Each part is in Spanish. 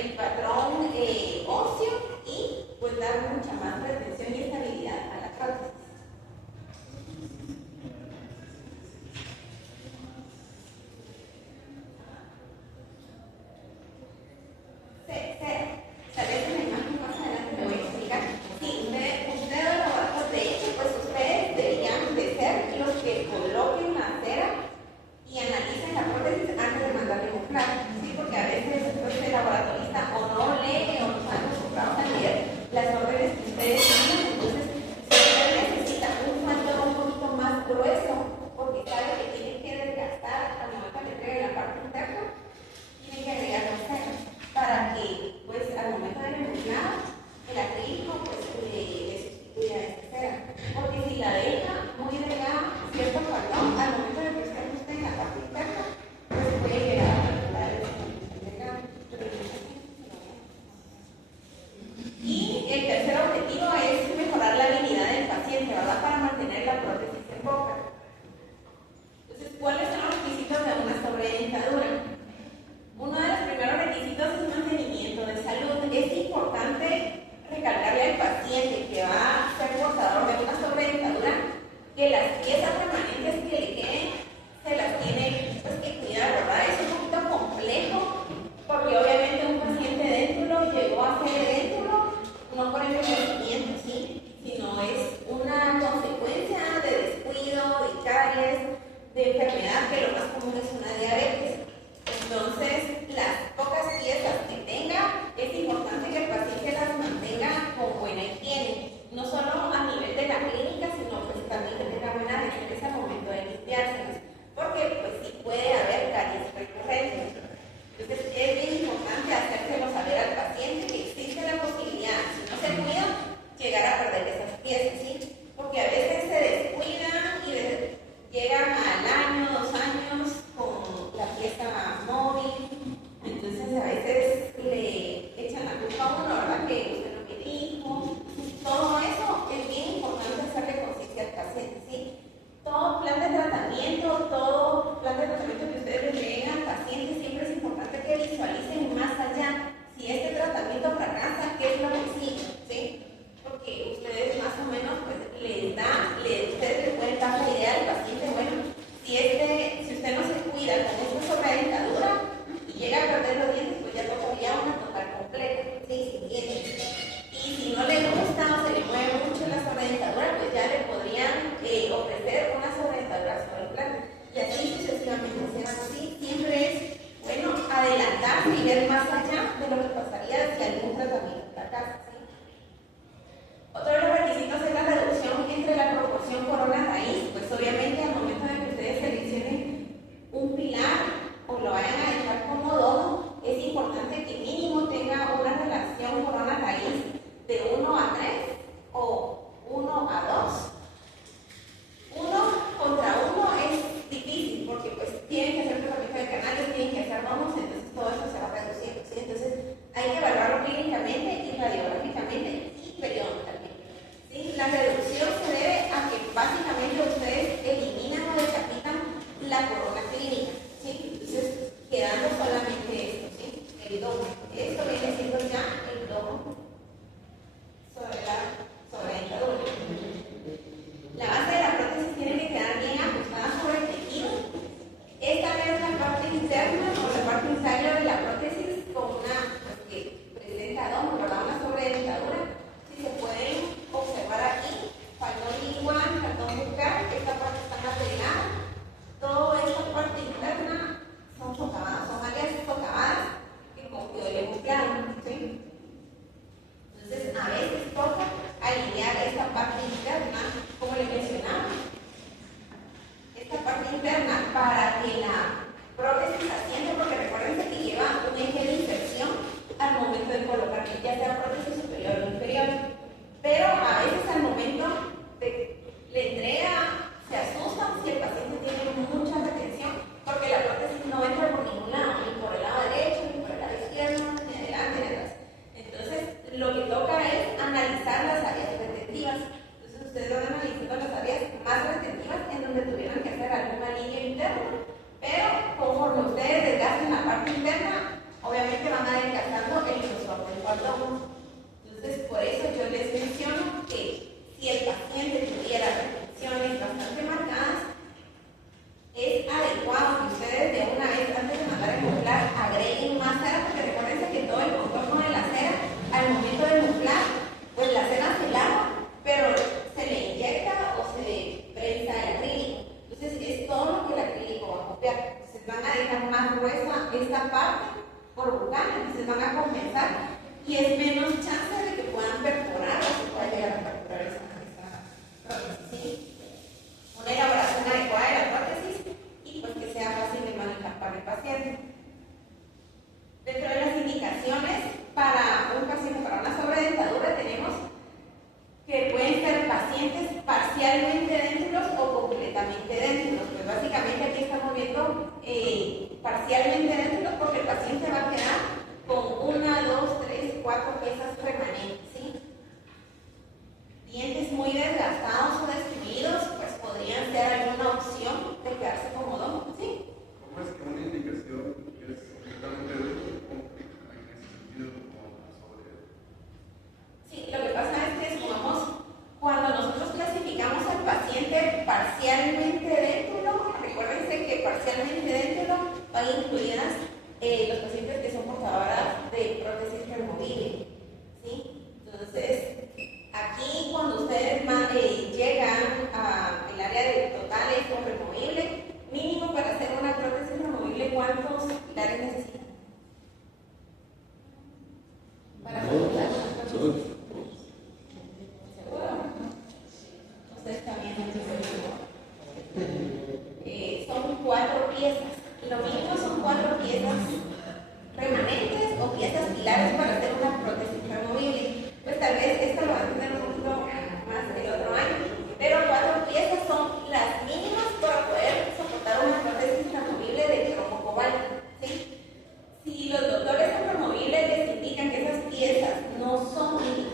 el patrón óseo y pues dar mucha más retención y estabilidad a la prótesis. Tal vez en la imagen más adelante me voy a explicar. Sí, usted laboratorios, de hecho, pues ustedes deberían de ser los que coloquen la cera y analicen la prótesis antes de mandarle un plan. Sí, porque a veces pues, el laboratorista o no lee o no está acostumbrado a leer las órdenes que ustedes tienen. Entonces, si usted necesita un factor un poquito más grueso, porque sabe que tiene que desgastar al momento de entregar la parte interna, tiene que agregar la cera para que, pues, al momento del emulado, el acrílico, pues, le sustituya a esta cera. Porque si la deja muy delgada, cierto faldón, al momento de que usted ajuste en la parte interna, pues puede llegar a calcular el delgado. Y el tercer objetivo es mejorar la habilidad del paciente, ¿verdad? Para mantener la prótesis en boca. Entonces, ¿cuáles son los requisitos de una sobredentadura? Uno de los primeros requisitos es mantenimiento de salud. Es importante recalcarle al paciente que va a ser portador de una sobredentadura que las piezas permanentes que le queden se las tiene pues, que cuidar, ¿verdad? Es un poquito complejo porque obviamente un paciente déntulo llegó a ser déntulo no por envejecimiento, ¿sí? Sino es una consecuencia de descuido, de caries, de enfermedad, que lo más común es una diabetes. Entonces, las pocas piezas que tenga, es importante que el paciente las mantenga con buena higiene, no solo a nivel de la clínica, sino pues también que tenga buena limpieza al momento de limpiárselas, porque pues sí puede haber caries recurrentes. Entonces, es bien importante hacérselo saber al paciente que existe la posibilidad, si no se cuida, llegar a perder esas piezas, ¿sí? Porque a veces se descuidan y llegan al año, 2 años con la pieza móvil. Entonces a veces le echan la culpa a uno, ¿verdad? Que usted no me dijo. Todo eso es bien importante hacerle conciencia al paciente, ¿sí? Todo plan de tratamiento que ustedes le entreguen al paciente, siempre es importante que visualicen más allá. Si este tratamiento fracasa, ¿qué es lo que sigue? ¿Sí? Porque ustedes más o menos pues, ustedes les pueden dar la idea al paciente, bueno, si usted no se cuida con esta sobredentadura y llega a perder los dientes, pues ya tocaría una total completa, ¿sí? Sin dientes. Y si no le gusta o se le mueve mucho la sobredentadura, pues ya le podrían ofrecer una sobredentadura sobre el plano. Y así sucesivamente será así. Siempre es bueno adelantarse y ver más allá de lo que pasaría si algún tratamiento fracasa, ¿sí? Otro de los requisitos es la reducción entre la proporción corona-raíz. Pues obviamente al momento de que ustedes seleccionen un pilar o lo vayan a dejar como domo, es importante que mínimo tenga una relación corona-raíz de 1 a 3 o 1 a 2. 1 contra 1 es difícil porque pues tienen que hacer tratamiento de canales, tienen que hacer domos, entonces todo eso se va reduciendo, ¿sí? Entonces hay que evaluarlo clínicamente y radiológicamente y periódicamente, ¿sí? La reducción se debe a que básicamente ustedes eliminan o decapitan la corona clínica, ¿sí? Entonces quedando solamente esto, ¿sí? El domo. Esto viene siendo ya el domo sobre la sobredentadura. La base de la prótesis tiene que quedar bien ajustada sobre el tejido. Esta es la parte interna o la parte interna de la prótesis con una que presenta domo, ¿verdad? Una sobredentadura. Si se pueden observar aquí, faldón igual, faldón bucal, esta parte está arreglada. Toda esta parte interna son socavadas, son áreas socavadas que cogió el plano, ¿sí? Entonces, a veces toca alinear esta parte interna, como les mencionaba. Esta parte interna para que la prótesis ascienda, porque recuerden que lleva un eje de inserción al momento de colocar, ya sea prótesis superior o inferior. Pero a veces al momento de la entrega se asustan si el paciente tiene mucha retención, porque la prótesis no entra por ningún lado, ni por el lado derecho, ni por el lado izquierdo, ni adelante, ni atrás. Entonces, lo que toca es analizar las áreas retentivas. Entonces, ustedes van analizando las áreas más retentivas en donde tuvieran que hacer algún alivio interno, pero conforme ustedes desgasten la parte interna, obviamente van a desgastando el entonces van a compensar y es menos chance de que puedan perforar o se pueda llegar a perforar esa prótesis, ¿sí? Una elaboración adecuada de la prótesis y pues que sea fácil de manejar para el paciente. Dentro de las indicaciones para un paciente para una sobredentadura tenemos que pueden ser pacientes parcialmente déntulos o completamente déntulos. Pues básicamente aquí estamos viendo parcialmente déntulos porque el paciente va a quedar con 1, 2, 3, 4 piezas remanentes, ¿sí? Dientes muy desgastados o destruidos, pues podrían ser alguna opción de quedarse cómodo, ¿sí? ¿Cómo es que una indicación es completamente déntulo o en ese sentido como la sobredentadura? Sí, lo que pasa es que cuando nosotros clasificamos al paciente parcialmente déntulo, recuérdense que parcialmente déntulo van incluidas los pacientes que son portadoras de prótesis removible, ¿sí? Entonces, aquí cuando ustedes llegan al área de totales o removible, mínimo para hacer una prótesis removible, ¿cuántos pilares necesitan? Para colocar una prótesis. Ustedes también son 4 piezas. Lo mínimo son 4 piezas remanentes o piezas pilares para hacer una prótesis removible. Pues tal vez esto lo van a tener un poquito más el otro año, pero 4 piezas son las mínimas para poder soportar una prótesis removible de cromo cobalto, ¿sí? Si los doctores en removible les indican que esas piezas no son indicadas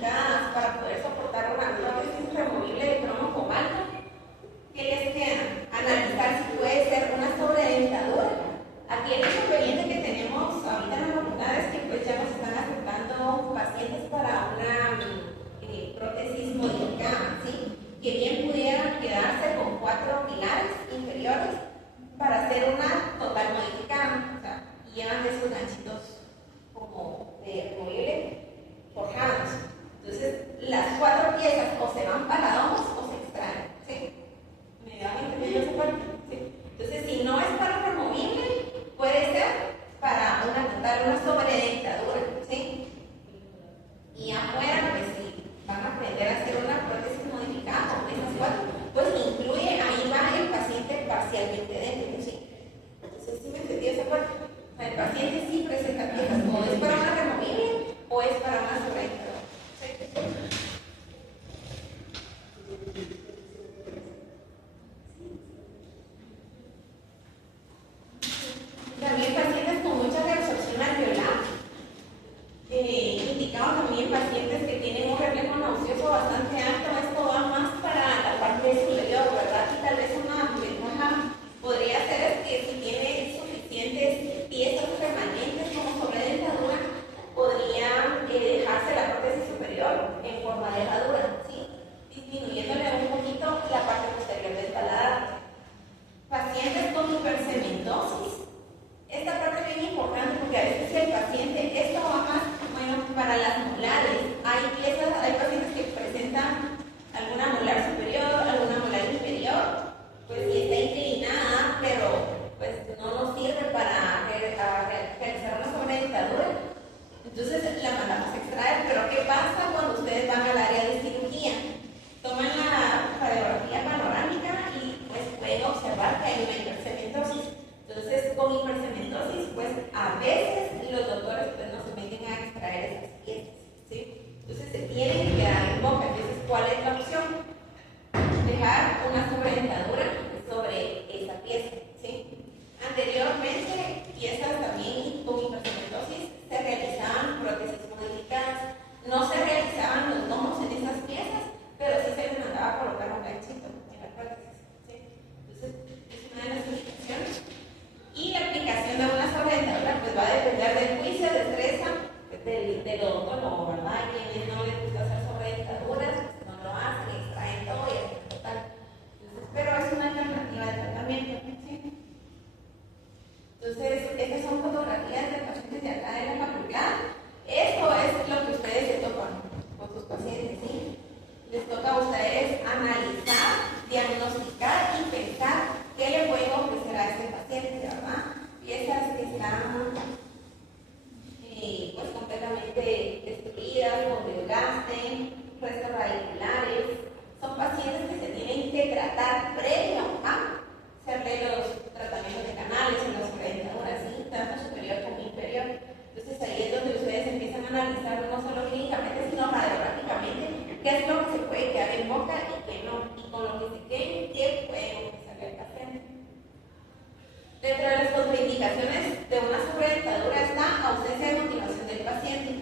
destruidas, con desgaste, restos radiculares. Son pacientes que se tienen que tratar previo a hacerle los tratamientos de canales en las orientadoras, ¿sí? Tanto superior como inferior. Entonces ahí es donde ustedes empiezan a analizar no solo clínicamente, sino radiográficamente qué es lo que se puede quedar en boca y qué no, y con lo que se quede, qué puede ofrecerle al paciente. Dentro de las contraindicaciones de una sobredentadura está ausencia de motivación del paciente.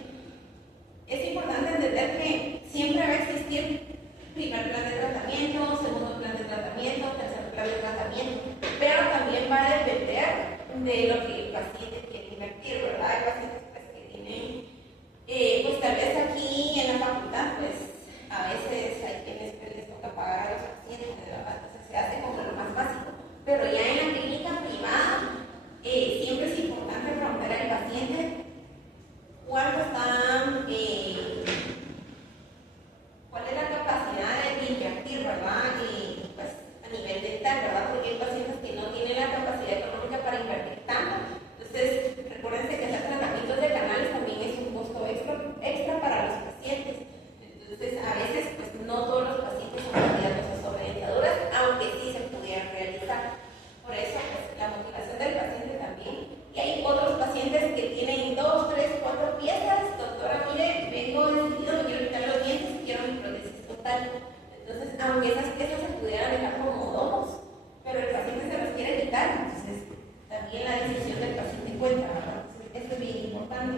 Es importante entender que siempre va a existir primer plan de tratamiento, segundo plan de tratamiento, tercer plan de tratamiento, pero también va a depender de lo que el paciente quiere invertir, ¿verdad? Hay pacientes pues, que tienen, pues tal vez aquí en la facultad, pues a veces hay quienes pues, les toca pagar a los pacientes, ¿verdad? Entonces se hace como lo más básico, pero ya en la clínica privada siempre es importante preguntar al paciente cuánto están, cuál es la capacidad de invertir, ¿verdad? Pues a nivel dental, ¿verdad? Porque hay pacientes que no tienen la capacidad económica para invertir tanto. Entonces, recuérdense que hacer tratamientos de canales también es un costo extra para los pacientes. Entonces, a veces, pues no todos los pacientes son candidatos a sobredentaduras, aunque sí se pudieran realizar. Por eso, pues, la motivación del paciente también. Y hay otros pacientes que tienen 2, 3, 4 piezas. Doctora, mire, vengo decidido, me quiero quitar los dientes y quiero mi prótesis total. Entonces, aunque esas piezas se pudieran dejar como domos, pero el paciente se los quiere quitar, entonces también la decisión del paciente cuenta, ¿verdad? Entonces, esto es bien importante.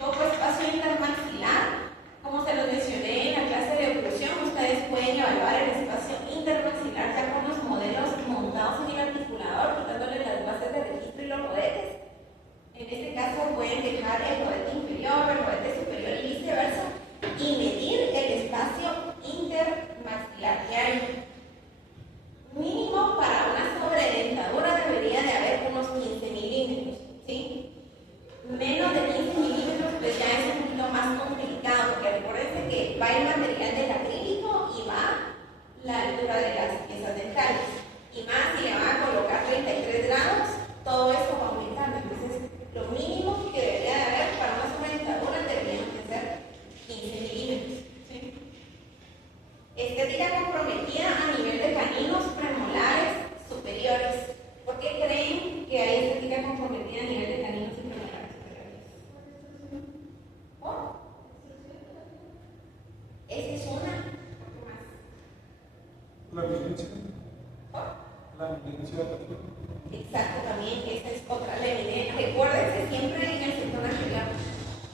Poco espacio intermaxilar. Como se los mencioné en la clase de oclusión, ustedes pueden evaluar el espacio intermaxilar ya con los modelos montados en el articulador, quitándole las bases de registro y los rodetes. En este caso pueden dejar el rodete inferior, el rodete superior y viceversa, y medir el espacio intermaxilar que hay. Mínimo para una sobredentadura debería de haber unos 15 milímetros, ¿sí? Menos de 15 milímetros pues ya es un poquito más complicado, porque recuerden que va el material del acrílico y va la altura de las piezas dentales. Y más si le van a colocar 33 grados, todo eso va aumentando. Entonces, lo mínimo que debería de haber para una sobredentadura deberían de ser 15 milímetros. ¿Sí? Estética comprometida a nivel de caninos premolares superiores. ¿Por qué creen que hay estética comprometida a nivel de caninos premolares superiores? ¿Por? Esa es una. ¿Qué más? La evidencia. ¿Por? La evidencia. Exacto, también esta es otra. La evidencia. Recuérdense siempre en el sector anterior.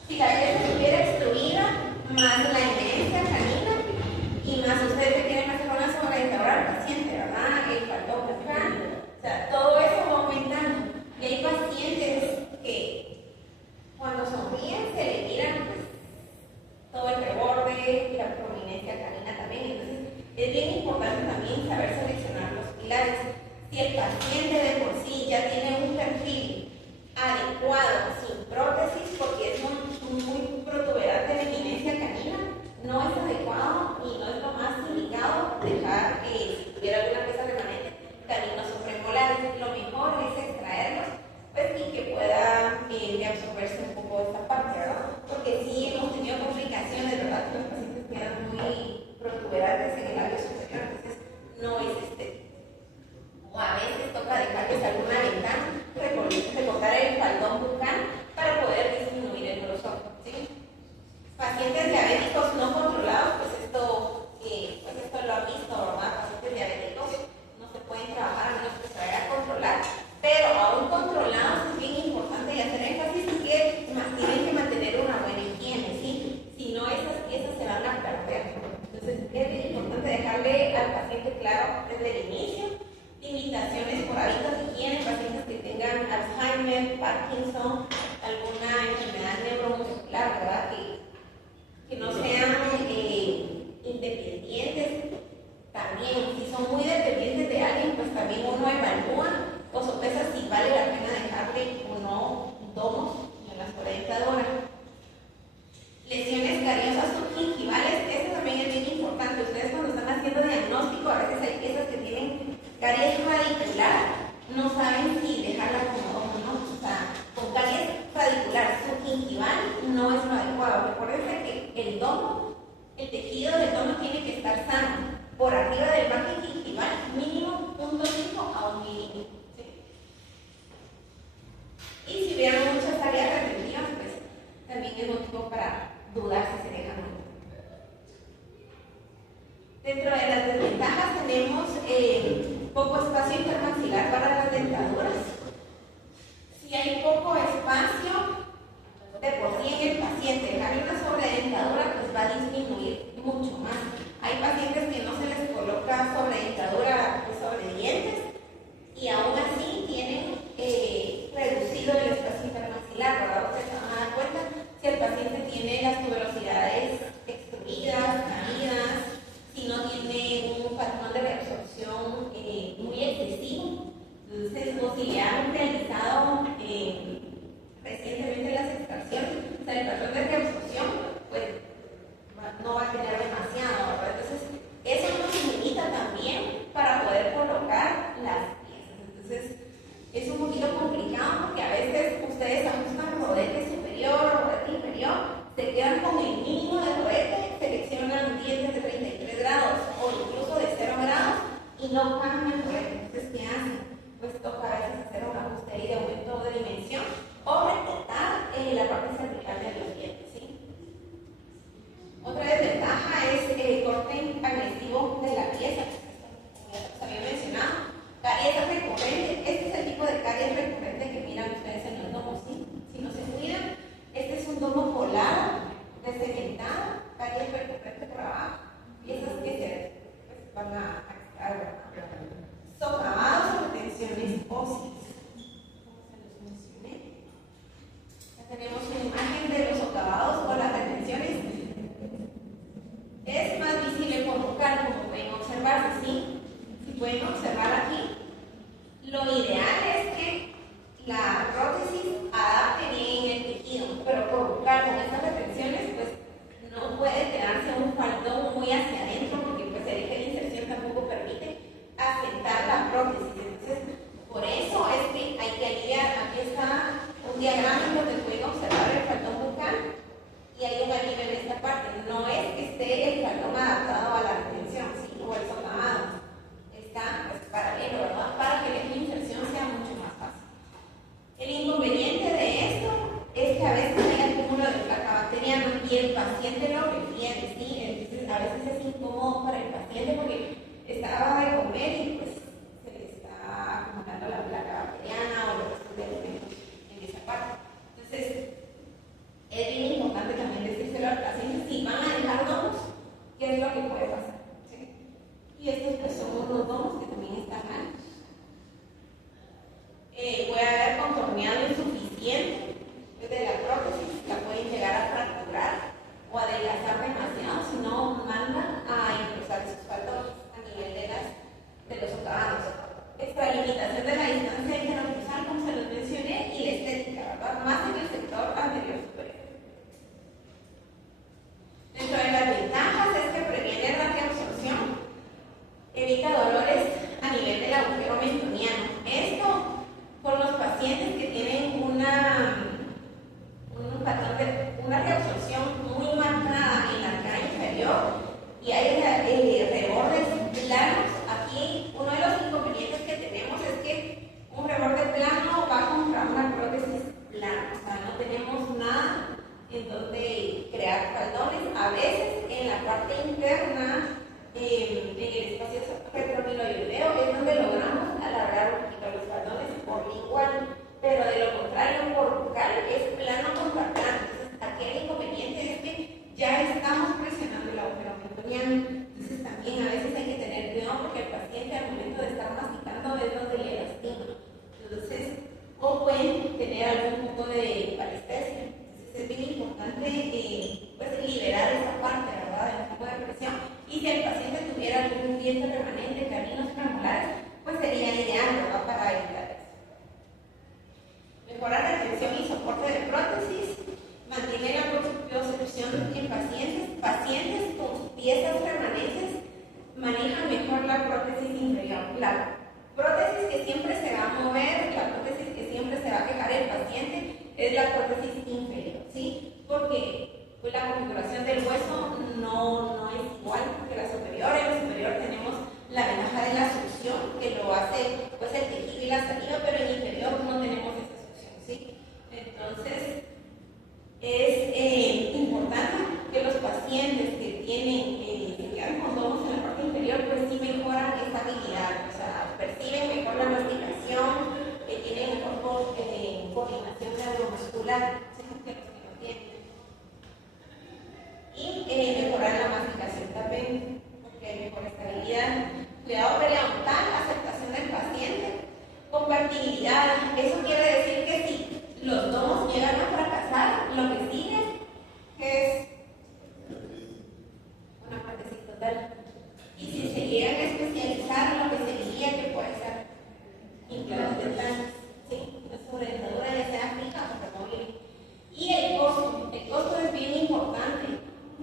Si la pieza estuviera extruida, más la evidencia canina, y más ustedes que quieren hacer una sobredentadura al paciente, ¿verdad? El faltón de cráneo. O sea, todo eso va aumentando. Y hay pacientes que cuando sonríen se le miran pues, todo el reborde y la prominencia canina también. Entonces, es bien importante también saber seleccionar los pilares. Si el paciente de por sí ya tiene un perfil adecuado, sin prótesis, porque es muy protuberante de eminencia canina, no es adecuado y no es lo más indicado dejar, si tuviera alguna pieza remanente, caninos premolares. Lo mejor es extraerlos pues, y que pueda absorberse un poco esta parte, ¿verdad? Porque sí hemos tenido complicaciones, ¿verdad? Que los pacientes quedan muy protuberantes en el labio superior, entonces no es estético. O a veces toca Recuérdense que el domo, el tejido del domo tiene que estar sano, por arriba del margen gingival, mínimo 0.5 a 1 milímetro. ¿Sí? Y si hubieran muchas áreas retentivas, pues también es motivo para dudar si se dejan o no. Dentro de las desventajas tenemos poco espacio intermaxilar para las dentaduras. Si hay poco espacio de por sí en el paciente, dejarle una sobredentadura pues va a disminuir mucho más. Hay pacientes que no se les coloca sobredentadura sobre dientes y aún así tienen reducido el espacio intermaxilar, ¿verdad? Ustedes se van a dar cuenta si el paciente tiene las tuberosidades extruidas, caídas, si no tiene un patrón de reabsorción muy excesivo. Entonces, o si le han realizado recientemente las extracciones, o sea, el patrón de reabsorción, pues no va a tener demasiado, ¿verdad? Entonces, eso nos limita también para poder colocar las piezas. Entonces, es un poquito complicado porque a veces ustedes ajustan rodete superior o rodete inferior, se quedan con el mínimo de rodete, seleccionan dientes de 33 grados o incluso de 0 grados y no cambian el rodete. Entonces, ¿qué hacen? Pues toca a veces hacer un ajuste ahí de aumento de dimensión o recortar la parte cervical de los dientes, ¿sí? Otra desventaja es el corte agresivo de la pieza, como ya les había mencionado. Caries recurrentes, este es el tipo de caries recurrente que miran ustedes en los domos, ¿sí? Si no se cuidan, este es un domo polado, descementado, caries recurrentes por abajo, piezas que se pues, van a estar socavados o retenciones óseas, como se los mencioné. Ya tenemos una imagen de los socavados o las retenciones. Es más visible por bucal, como pueden observar, ¿sí? Si pueden observar aquí, lo ideal es que la prótesis adapte bien el tejido, pero por bucal con estas retenciones, pues no puede quedarse un faldón muy hacia adentro, porque pues el eje de inserción tampoco permite asentar la prótesis. Entonces, por eso es que hay que aliviar. Aquí está un diagrama en donde pueden observar el faldón bucal y hay un alivio en esta parte. No es que esté el faldón adaptado a la retención, ¿sí? O el socavado. Está pues, paralelo, ¿verdad? Para que la inserción sea mucho más fácil. El inconveniente de esto es que a veces hay acúmulo de placa bacteriana y el paciente lo refiere, ¿sí? Entonces, a veces es incómodo para el paciente porque estaba de comer y pues se le está acumulando la placa bacteriana o los restos de alimentos en esa parte. Entonces, es bien importante también decírselo al paciente si van a dejar domos, qué es lo que puede pasar. ¿Sí? Y estos pues son unos domos que también están altos. Puede haber contorneado insuficiente desde la prótesis, la pueden llegar a fracturar o a adelgazar demasiado, si no mandan a impulsar esos faldones a nivel de los socavados. Extralimitación de la distancia interoclusal, como se los mencioné, y la estética, ¿verdad? Más en el sector anterior superior. Dentro de las ventajas es que previene la reabsorción, evita dolores a nivel del agujero mentoniano. Esto por los pacientes que tienen un patrón de una reabsorción muy marcada en la cara inferior y hay rebordes planos. Aquí uno de los inconvenientes que tenemos es que un reborde plano va contra una prótesis plana, o sea, no tenemos nada en donde crear faldones. A veces en la parte interna, en el espacio retromiloideo, es donde logramos alargar un poquito los faldones por igual, pero de lo contrario, por bucal es plano contra plano. Entonces, aquí el inconveniente es que ya estamos presionando el agujero mentoniano. Entonces, también a veces hay que tener cuidado porque el paciente al momento de estar masticando es donde le lastima. Entonces, o pueden tener algún tipo de parestesia. Entonces, es bien importante pues, liberar esa parte, ¿verdad?, del tipo de presión. Y si el paciente tuviera algún diente remanente, caninos premolares, pues sería ideal, ¿verdad?, para evitar eso. Mejorar la retención y soporte de prótesis, mantiene la propiocepción en pacientes con piezas remanentes manejan mejor la prótesis inferior. La prótesis que siempre se va a mover, la prótesis que siempre se va a quejar el paciente es la prótesis inferior, ¿sí? Porque pues la configuración del hueso no es igual que la superior. En la superior tenemos la ventaja de la succión, que lo hace pues el tejido y la saliva, pero en inferior no tenemos esa succión, ¿sí? Entonces, es importante que los pacientes que quedan con domos en la parte inferior, pues sí mejoran esta habilidad, o sea, perciben mejor la masticación, tienen mejor coordinación neuromuscular, ¿sí? Que los que no tienen. Y mejorar la masticación también, porque hay mejor estabilidad. Cuidado periodontal, aceptación del paciente, compatibilidad. Eso quiere decir que si los domos llegan a fracasar, lo que sigue es una prótesis total. Y si se llegan a especializar, lo que seguiría que puede ser implantes dentales, ¿sí? Una sobredentadura ya sea fija o removible. Y el costo es bien importante.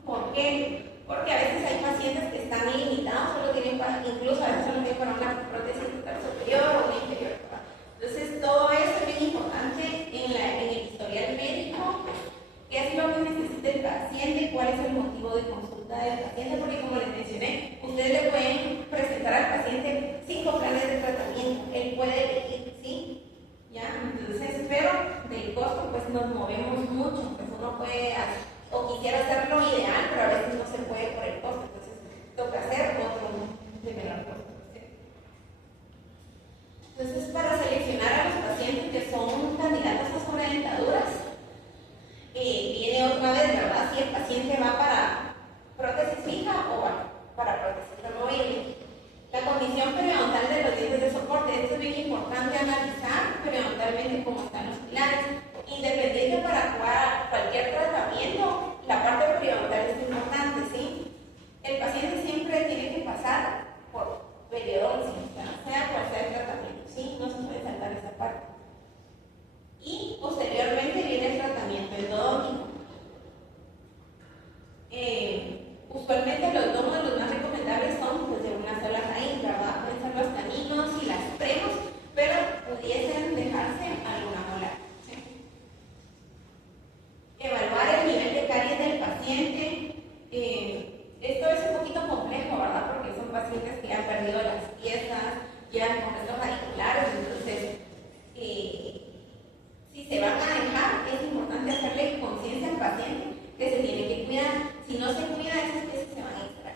¿Por qué? Porque a veces hay pacientes que están limitados, solo tienen incluso a veces solo tienen para una prótesis total superior o una inferior. Entonces, todo eso es bien importante en el historial médico. ¿Qué es lo que necesita el paciente? ¿Cuál es el motivo de consulta del paciente? Porque como les mencioné, ustedes le pueden presentar al paciente 5 planes de tratamiento. Él puede elegir, ¿sí? ¿Ya? Entonces, pero del costo, pues nos movemos mucho. Pues uno puede o quisiera hacerlo ideal, pero a veces no se puede por el costo. Entonces, toca hacer otro de menor costo. Entonces, para seleccionar a los pacientes que son candidatos a sobredentaduras, viene otra vez, ¿verdad? Si el paciente va para prótesis fija o para prótesis removible. La condición periodontal de los dientes de soporte, esto es bien importante analizar periodontalmente cómo están los pilares. Independiente para cualquier tratamiento, la parte periodontal es importante, ¿sí? El paciente siempre tiene que pasar por periodoncia, sea cual sea el tratamiento, ¿sí? No se puede saltar esa parte. Y posteriormente viene el tratamiento endodóntico. Usualmente los domos los más recomendables son pues, de una sola raíz, ¿verdad? Pueden ser los caninos y las premos, pero pudiesen dejarse alguna molar, ¿sí? Evaluar el nivel de caries del paciente. Esto es un poquito complejo, ¿verdad? Porque son pacientes que han perdido las piezas, ya con restos radiculares, entonces si se van a dejar, es importante hacerle conciencia al paciente que se tiene que cuidar. Si no se cuida, esas piezas se van a extraer.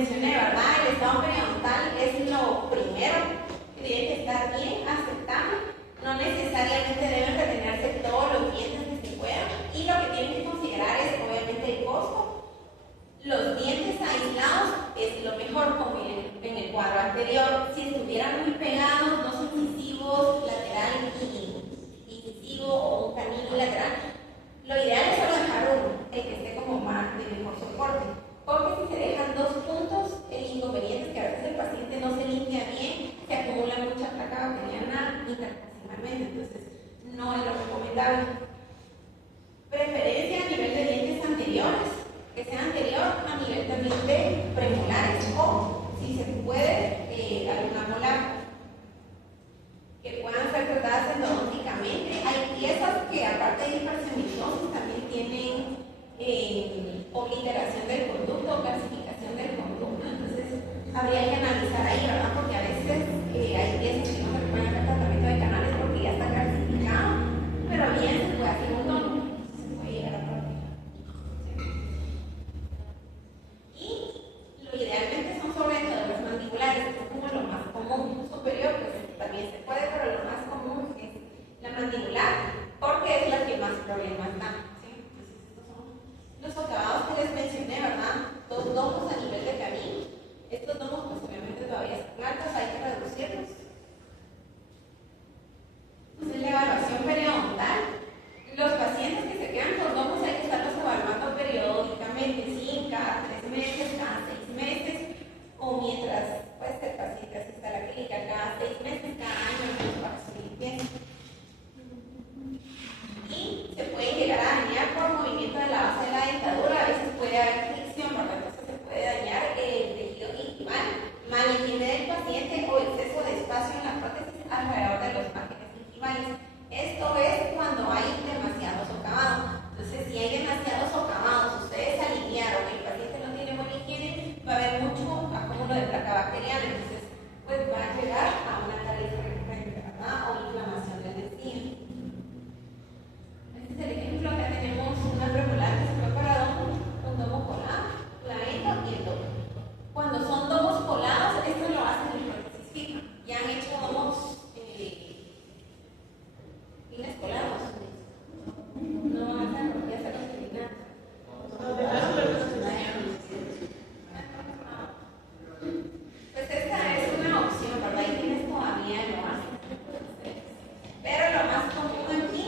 mencioné, ¿verdad? El estado periodontal es lo primero que tiene que estar bien, aceptable. No necesariamente deben retenerse todos los dientes que se puedan. Y lo que tienen que considerar es, obviamente, el costo. Los dientes aislados es lo mejor, como en el cuadro anterior. Si estuvieran muy pegados, no son incisivos, lateral y incisivo o un canino lateral, lo ideal es solo dejar uno, el que esté como más de mejor soporte. Porque si se dejan dos puntos, el inconveniente es que a veces el paciente no se limpia bien, se acumula mucha placa bacteriana interproximalmente, entonces no es lo recomendable. Preferencia a nivel de dientes anteriores, que sea anterior a nivel también de premolares o, si se puede, alguna molar, que puedan ser tratadas endodónticamente. Hay piezas que, aparte de hipersemitosis, también tienen obliteración del conducto, clasificación del conducto, entonces habría que analizar ahí, ¿verdad? Porque a veces hay piezas que no se pueden hacer tratamiento de canales porque ya está clasificado, pero bien se puede hacer un don, se puede llegar a practicar. Y lo idealmente son sobre todo los mandibulares, que es como lo más común. Superior, pues también se puede, pero lo más común es la mandibular, porque es la que más problemas da. Los acabados que les mencioné, ¿verdad? Dos domos a nivel de canino. Estos domos, pues obviamente todavía están altos, hay que reducirlos. Entonces, la evaluación periodontal. Los pacientes que se quedan con domos hay que estarlos evaluando periódicamente, sí, cada 3 meses, cada 6 meses, o mientras pues, el paciente asista a la clínica, cada 6 meses, cada año, para su limpieza. Y se puede llegar a dañar por movimiento de la base de la dentadura, a veces puede haber fricción, ¿verdad? Entonces se puede dañar el tejido gingival, mal higiene del paciente o exceso de espacio en la prótesis alrededor de los márgenes gingivales. Esto es cuando hay demasiado socavado. Entonces, si hay demasiados socavados, ustedes alinearon, el paciente no tiene buena higiene, va a haber mucho acúmulo de placa bacteriana, entonces pues va a llegar a una caries recurrente, ¿verdad? O inflamación del encía. Este es el ejemplo. Acá tenemos una premolar que se fue para domo, un domo colado, la endo y el domo. Cuando son domos colados, esto lo hacen en prótesis fija. Ya han hecho domos fines colados. No hacen porque ya se los terminaron. Pues esta es una opción, ¿verdad? Y quienes todavía lo hacen. Pero lo más común aquí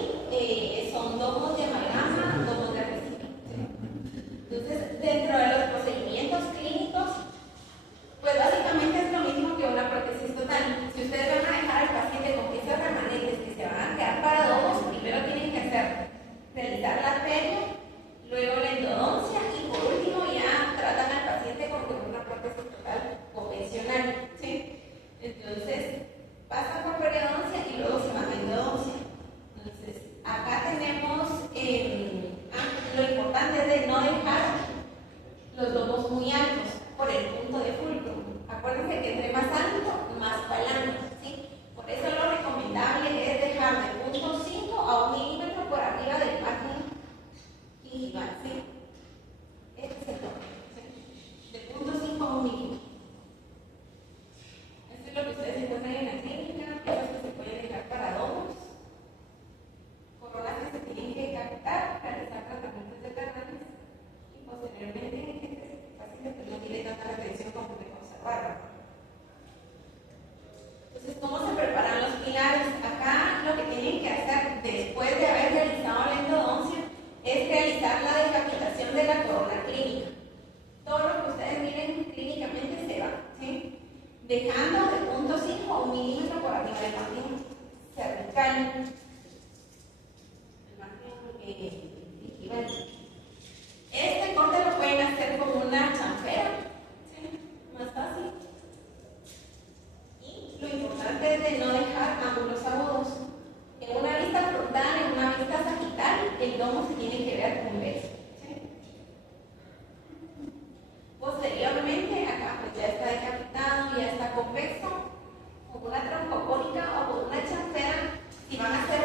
son domos de amalgama, domos de arrecifo. Entonces, dentro de los procedimientos clínicos, pues básicamente es lo mismo que una prótesis total. Si ustedes van a dejar al paciente con piezas remanentes que se van a quedar para domos, primero tienen que realizar la perio, luego la endodoncia y por último ya tratan al paciente con una prótesis total convencional, ¿sí? Entonces, pasan por periodoncia y luego se van a endodoncia. Entonces, acá tenemos lo importante es de no dejar los domos muy altos por el punto de fulcrum. Acuérdense que entre más alto, más palanca, ¿sí? Por eso lo recomendable es dejar de 0.5 a 1 milímetro por arriba del margen gingival, ¿sí? Este es el toque, ¿sí? De 0.5 a 1 milímetro. Esto es lo que ustedes encuentran en la clínica, piezas que se pueden dejar para domos, coronas que se tienen que captar, realizar tratamientos de canales y posteriormente el paciente no tiene tanta retención como de conservarla. Entonces, ¿cómo se preparan los pilares? Acá lo que tienen que hacer después de haber realizado la endodoncia es realizar la decapitación de la corona clínica. Todo lo que ustedes miren clínicamente se va, ¿sí? Dejando de 0.5 a 1 milímetro por arriba del margen cervical, el margen gingival. Este corte lo pueden hacer con una chanfera, ¿sí? Más fácil. Y lo importante es de no dejar ángulos agudos. En una vista frontal, en una vista sagital, el domo se tiene que ver convexo, ¿sí? Posteriormente, acá pues ya está decapitado, ya está convexo, con una troncocónica o con una chanfera. Si van a hacer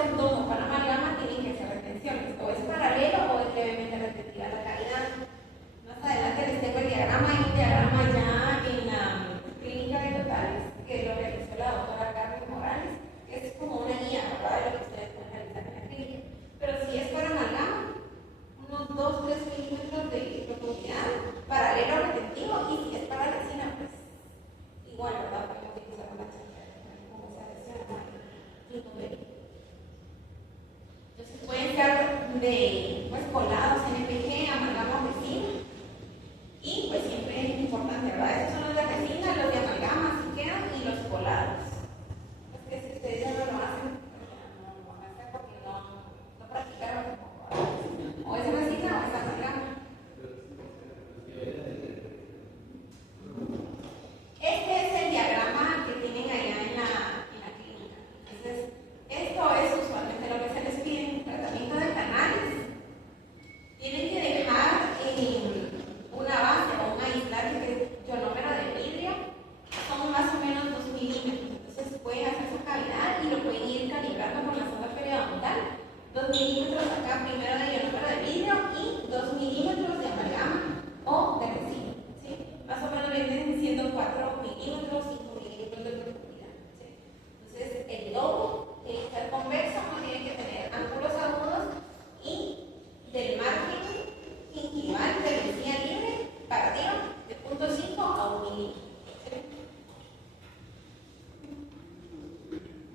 subgingival de encía libre para arriba de 0.5 a 1 milímetro.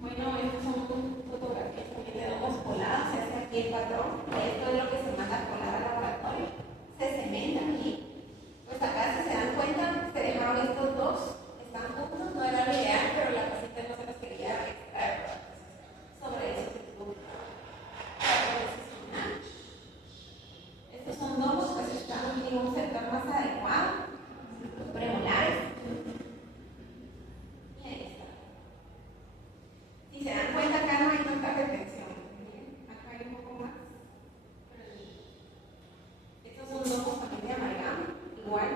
Bueno, estas son fotografías también de domos colados, se hace aquí el patrón, esto es lo que se manda a colar al laboratorio, se cementa aquí. Pues acá, si se dan cuenta, se dejaron estos dos, están juntos, no era lo ideal, pero la paciente no se los quería extraer sobre eso que tuvo. Estos son domos que están en un sector más adecuado, los premolares. Y ahí está. Si se dan cuenta, acá no hay tanta retención. Acá hay un poco más. Estos son domos también de amalgama, igual.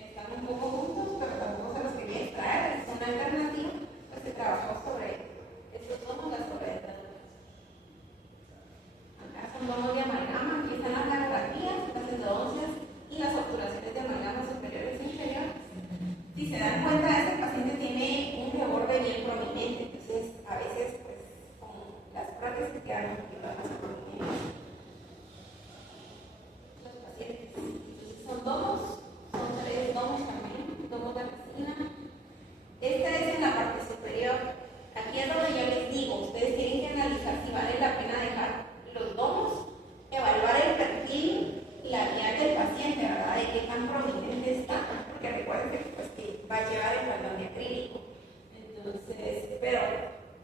Están un poco juntos, pero tampoco se los quería extraer. Es una alternativa, pues se trabajó sobre estos domos, las sobredentaduras. Acá son domos de amalgama, aquí están las radiografías, las endodoncias y las obturaciones de amalgama superiores e inferiores. Si se dan cuenta, este paciente tiene un reborde bien prominente, entonces a veces pues con las prótesis quedan un poquito más prominentes. Los pacientes, entonces son domos, son 3 domos también, domos de resina. Esta es en la parte superior. Aquí es donde yo les digo, ustedes tienen que analizar si vale la pena dejar los domos, evaluar el perfil labial del paciente, ¿verdad? De qué tan prominente está, porque recuerden que, pues, que va a llevar el balón de acrílico. Entonces, pero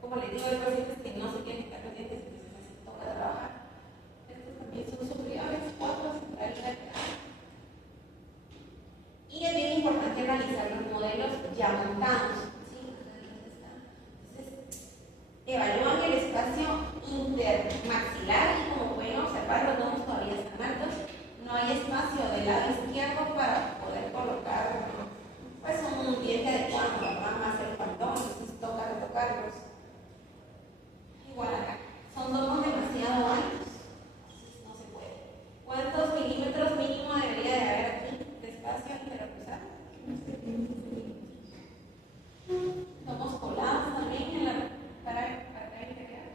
como les digo, hay pacientes que no se quieren quitar los dientes, entonces así toca trabajar. Estos también son superiores, 4 centrales laterales. Y es bien importante realizar los modelos ya montados. ¿Sí? Entonces, evalúan el espacio intermaxilar y como pueden observar, los domos todavía están altos. No hay espacio del lado izquierdo para poder colocar pues un diente adecuado, más el pantón, entonces toca retocarlos. Igual acá, son domos demasiado altos, entonces no se puede. ¿Cuántos milímetros mínimo debería de haber aquí de espacio interacusado? Domos colados también en la cara inferior.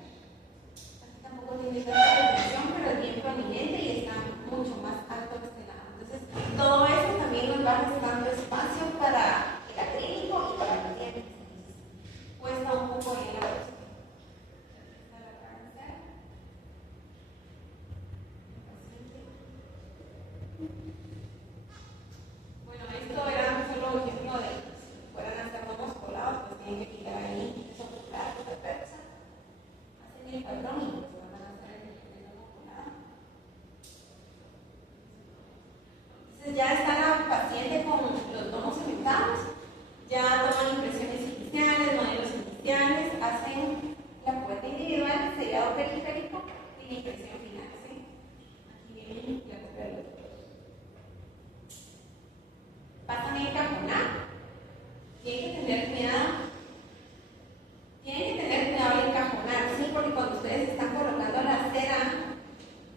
Aquí tampoco tiene tanta retención, pero es bien prominente y está mucho más alto que este lado. Entonces, todo eso también nos va restando espacio para el acrílico y para los dientes. Entonces, cuesta un poco en la cosa. Bueno, esto era solo un ejemplo de si fueran a hacer domos colados, pues tienen que quitar ahí esos platos de persa. Hacen el patrón y pues van a hacer el domo colado. Entonces ya está la paciente con los domos cementados, ya toman impresiones iniciales, modelos iniciales, hacen la cubeta individual, sellado periférico y la impresión final. ¿Sí? Aquí viene la copia de los dos. Pasan a encajonar. Tienen que tener cuidado. Tienen que tener cuidado al encajonar, ¿sí? Porque cuando ustedes están colocando la cera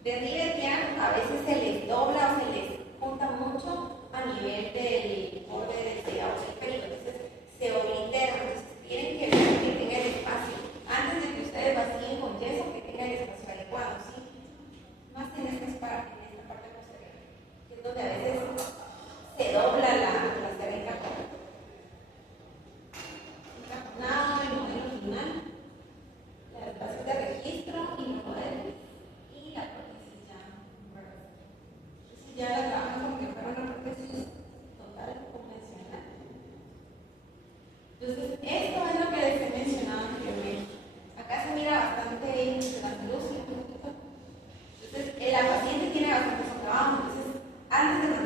de ribetear, a veces se les dobla o se les junta mucho a nivel del borde del sellado periférico. Entonces se obliteran. Entonces tienen que ver que tenga el espacio. Antes de que ustedes vacíen con yeso, que tenga el espacio adecuado, ¿sí? Más en esta parte posterior, que es donde a veces se dobla la cera encajonada. Encajonado, el modelo final, las bases de registro y los modelos y la prótesis ya. Entonces ya la trabajan como que fuera una prótesis total convencional. Entonces, esto es lo que les he mencionado anteriormente. Acá se mira bastante translúcido. Entonces, la paciente tiene bastante socavado. Entonces, antes de